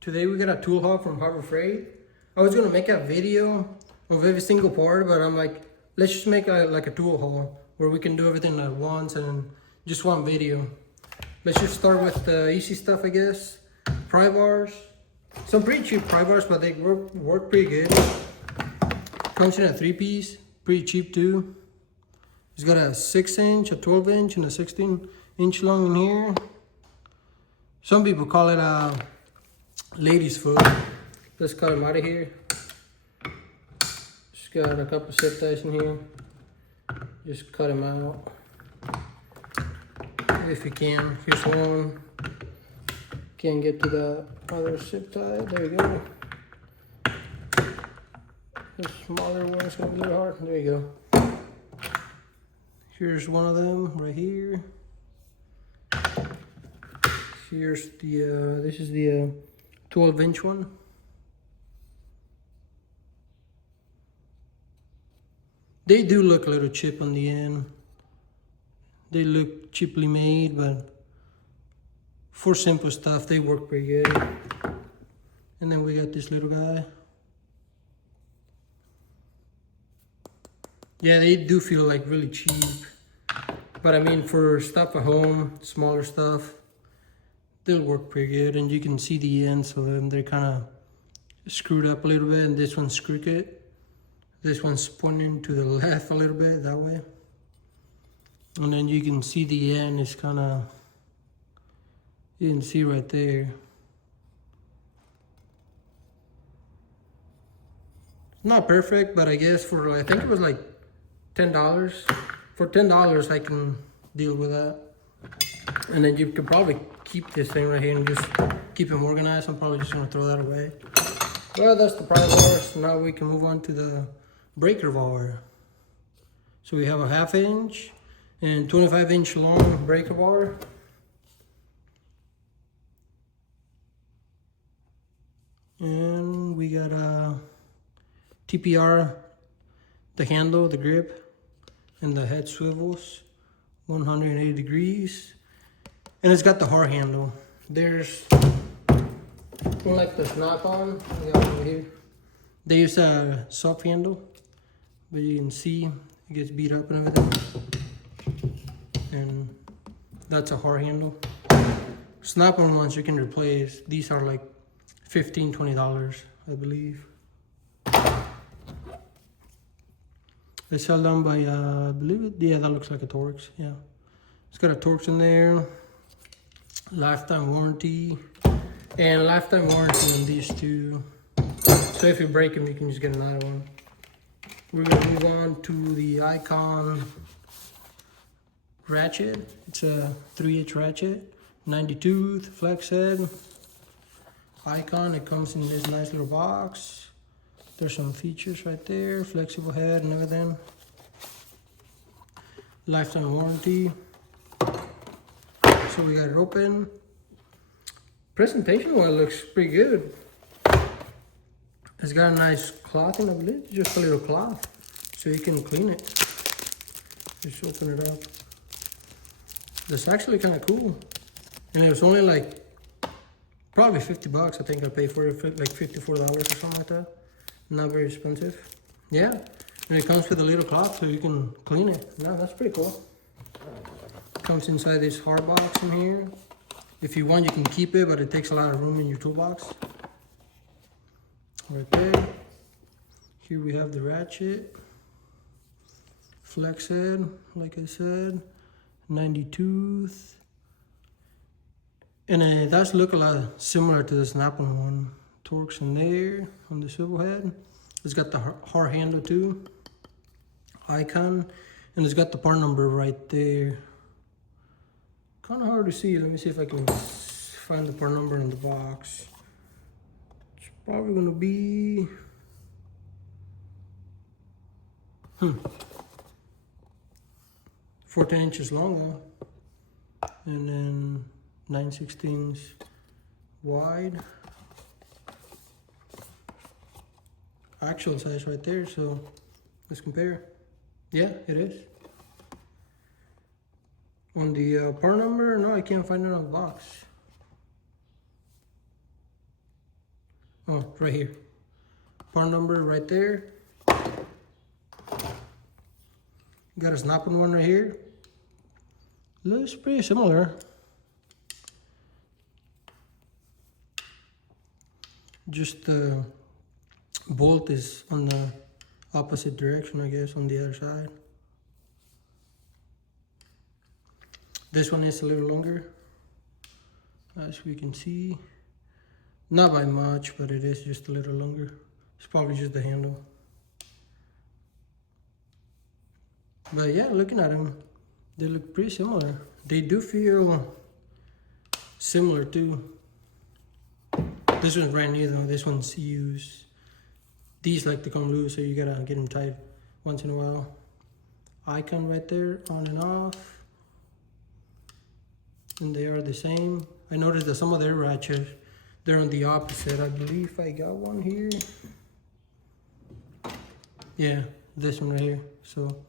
Today we got a tool haul from Harbor Freight. I was gonna make a video of every single part, but I'm like, let's just make a tool haul where we can do everything at once and just one video. Let's just start with the easy stuff, I guess. Pry bars. Some pretty cheap pry bars, but they work pretty good. Comes in a 3-piece, pretty cheap too. It's got a 6-inch, a 12-inch, and a 16-inch long in here. Some people call it a lady's foot. Let's cut them out of here. Just got a couple zip ties in here. Just cut them out if you can. Here's one. Can't get to the other zip tie. There you go. The smaller one's gonna be a little hard. There you go. Here's one of them right here. Here's the this is the 12-inch one. They do look a little chip on the end. They look cheaply made, but for simple stuff, they work pretty good. And then we got this little guy. Yeah, they do feel like really cheap. But I mean, for stuff at home, smaller stuff, they'll work pretty good. And you can see the ends, so then they're kind of screwed up a little bit. And this one's crooked. This one's pointing to the left a little bit, that way. And then you can see the end is kind of, you can see right there. Not perfect, but I guess for, I think it was like $10. For $10, I can deal with that. And then you could probably keep this thing right here and just keep them organized. I'm probably just gonna throw that away. Well, that's the pry bars. Now we can move on to the breaker bar. So we have a 1/2-inch and 25-inch long breaker bar. And we got a TPR, the handle, the grip, and the head swivels, 180 degrees. And it's got the hard handle. There's one like the snap-on, we got over here. They use a soft handle, but you can see it gets beat up and everything. And that's a hard handle. Snap-on ones you can replace. These are like $15, $20, I believe. They sell them by, I believe it, yeah, that looks like a Torx, yeah. It's got a Torx in there, lifetime warranty, and lifetime warranty on these two. So if you break them, you can just get another one. We're gonna move on to the Icon Ratchet. It's a 3-inch ratchet, 90-tooth, flex head. Icon, it comes in this nice little box. There's some features right there, flexible head and everything. Lifetime warranty. So we got it open. Presentation well looks pretty good. It's got a nice cloth in, I believe, just a little cloth, so you can clean it. Just open it up. That's actually kind of cool. And it was only like, probably $50, I think I paid for it, like $54 or something like that. Not very expensive. Yeah, and it comes with a little cloth so you can clean it. No, that's pretty cool. Comes inside this hard box in here. If you want, you can keep it, but it takes a lot of room in your toolbox. Right there. Here we have the ratchet. Flex head, like I said. 90-tooth. And it does look a lot similar to the snap-on one. Torx in there on the swivel head. It's got the hard handle too. Icon. And it's got the part number right there. Kind of hard to see. Let me see if I can find the part number in the box. It's probably gonna be 14 inches long though. And then 9/16 wide. Actual size right there, so let's compare. Yeah, it is. On the part number, no, I can't find it on the box. Oh, right here. Part number right there. Got a snap-on one right here. Looks pretty similar. Just the bolt is on the opposite direction, I guess, on the other side. This one is a little longer, as we can see. Not by much, but it is just a little longer. It's probably just the handle. But yeah, looking at them, they look pretty similar. They do feel similar too. This one's brand new though, this one's used. These like to come loose, so you gotta get them tight once in a while. Icon right there, on and off. And they are the same. I noticed that some of their ratchets, they're on the opposite. I believe I got one here. Yeah, this one right here. So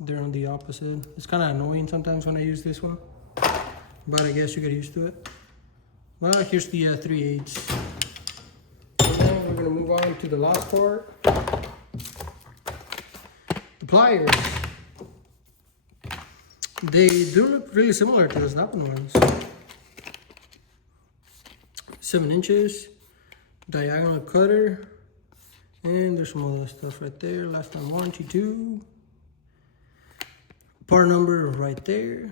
they're on the opposite. It's kind of annoying sometimes when I use this one, but I guess you get used to it. Well, here's the 3/8. Then we're gonna move on to the last part. The pliers. They do look really similar to the snap-on ones. 7 inches, diagonal cutter, and there's some other stuff right there. Lifetime warranty too. Part number right there.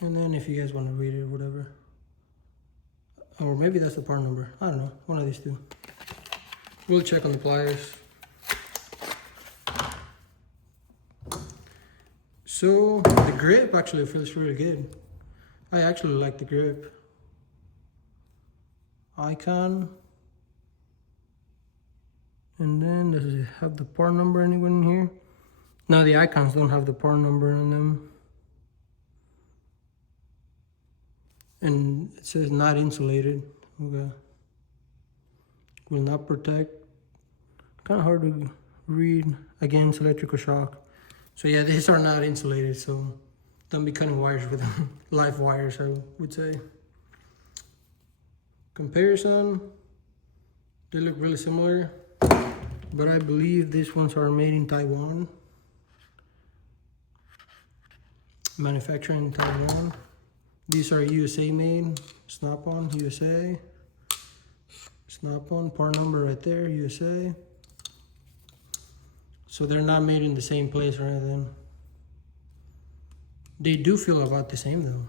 And then if you guys want to read it or whatever. Or maybe that's the part number. I don't know. One of these two. We'll check on the pliers. So the grip actually feels really good. I actually like the grip. Icon. And then does it have the part number anywhere in here? No, the icons don't have the part number on them. And it says not insulated. Okay. Will not protect. Kind of hard to read. Against electrical shock. So yeah, these are not insulated, so don't be cutting wires with them. Live wires, I would say. Comparison, they look really similar, but I believe these ones are made in Taiwan. Manufactured in Taiwan. These are USA made, snap-on, USA. Snap-on, part number right there, USA. So they're not made in the same place or anything. They do feel about the same though.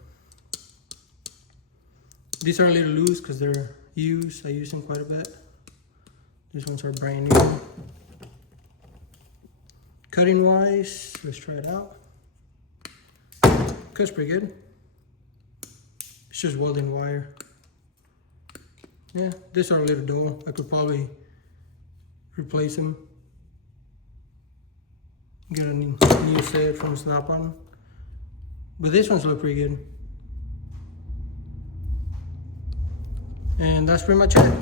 These are a little loose because they're used. I use them quite a bit. These ones are brand new. Cutting wise, let's try it out. Cuts pretty good. It's just welding wire. Yeah, these are a little dull. I could probably replace them. Get a new set from Snap-on. But this one's look pretty good. And that's pretty much it.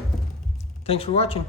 Thanks for watching.